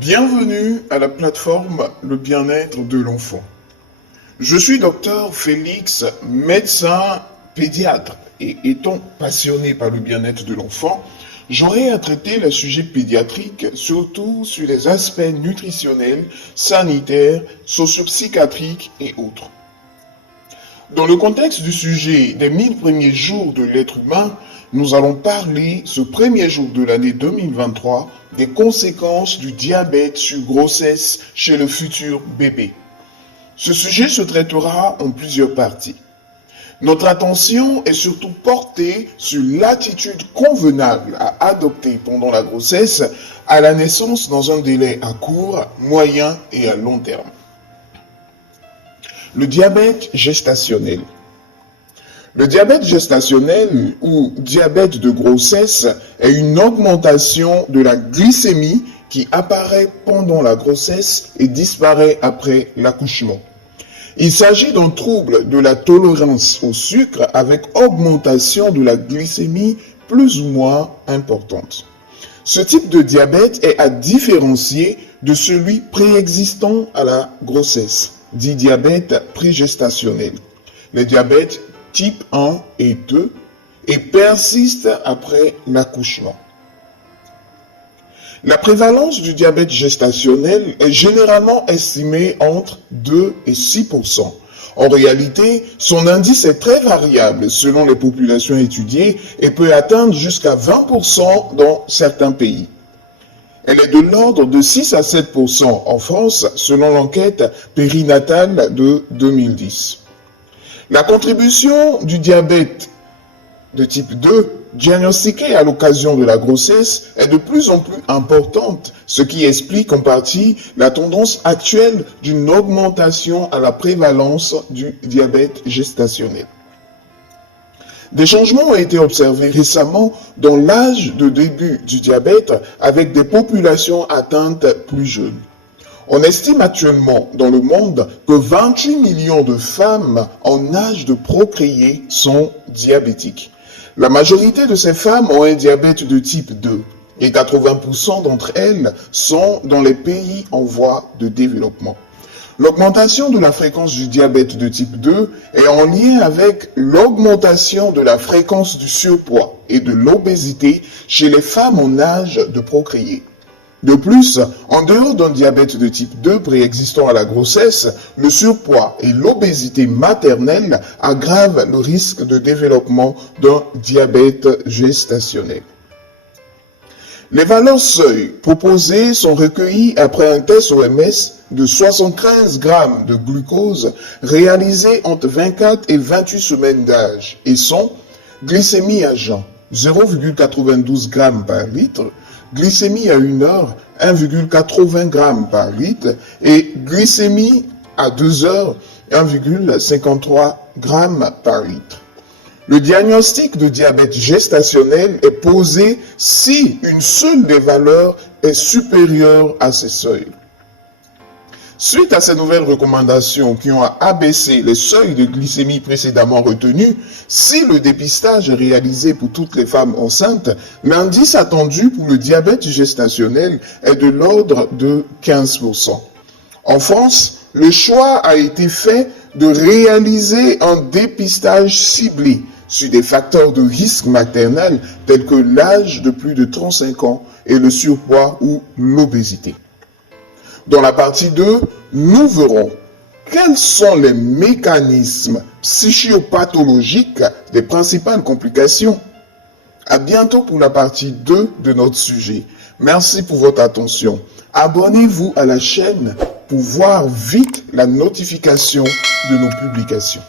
Bienvenue à la plateforme Le bien-être de l'enfant. Je suis docteur Félix, médecin pédiatre, et étant passionné par le bien-être de l'enfant, j'aurai à traiter le sujet pédiatrique, surtout sur les aspects nutritionnels, sanitaires, socio-psychiatriques et autres. Dans le contexte du sujet des 1000 premiers jours de l'être humain, nous allons parler, ce premier jour de l'année 2023, des conséquences du diabète sur grossesse chez le futur bébé. Ce sujet se traitera en plusieurs parties. Notre attention est surtout portée sur l'attitude convenable à adopter pendant la grossesse, à la naissance dans un délai à court, moyen et à long terme. Le diabète gestationnel. Le diabète gestationnel ou diabète de grossesse est une augmentation de la glycémie qui apparaît pendant la grossesse et disparaît après l'accouchement. Il s'agit d'un trouble de la tolérance au sucre avec augmentation de la glycémie plus ou moins importante. Ce type de diabète est à différencier de celui préexistant à la grossesse, dit diabète prégestationnel. Le diabète type 1 et 2 et persiste après l'accouchement. La prévalence du diabète gestationnel est généralement estimée entre 2 et 6%. En réalité, son indice est très variable selon les populations étudiées et peut atteindre jusqu'à 20% dans certains pays. Elle est de l'ordre de 6 à 7% en France selon l'enquête périnatale de 2010. La contribution du diabète de type 2 diagnostiqué à l'occasion de la grossesse est de plus en plus importante, ce qui explique en partie la tendance actuelle d'une augmentation à la prévalence du diabète gestationnel. Des changements ont été observés récemment dans l'âge de début du diabète avec des populations atteintes plus jeunes. On estime actuellement dans le monde que 28 millions de femmes en âge de procréer sont diabétiques. La majorité de ces femmes ont un diabète de type 2 et 80% d'entre elles sont dans les pays en voie de développement. L'augmentation de la fréquence du diabète de type 2 est en lien avec l'augmentation de la fréquence du surpoids et de l'obésité chez les femmes en âge de procréer. De plus, en dehors d'un diabète de type 2 préexistant à la grossesse, le surpoids et l'obésité maternelle aggravent le risque de développement d'un diabète gestationnel. Les valeurs seuil proposées sont recueillies après un test OMS de 75 grammes de glucose réalisé entre 24 et 28 semaines d'âge et sont glycémie à jeun 0,92 grammes par litre, glycémie à 1 heure 1,80 grammes par litre et glycémie à 2 heures 1,53 grammes par litre. Le diagnostic de diabète gestationnel est posé si une seule des valeurs est supérieure à ces seuils. Suite à ces nouvelles recommandations qui ont abaissé les seuils de glycémie précédemment retenus, si le dépistage est réalisé pour toutes les femmes enceintes, l'indice attendu pour le diabète gestationnel est de l'ordre de 15%. En France, le choix a été fait de réaliser un dépistage ciblé sur des facteurs de risque maternel tels que l'âge de plus de 35 ans et le surpoids ou l'obésité. Dans la partie 2, nous verrons quels sont les mécanismes psychopathologiques des principales complications. À bientôt pour la partie 2 de notre sujet. Merci pour votre attention. Abonnez-vous à la chaîne pour voir vite la notification de nos publications.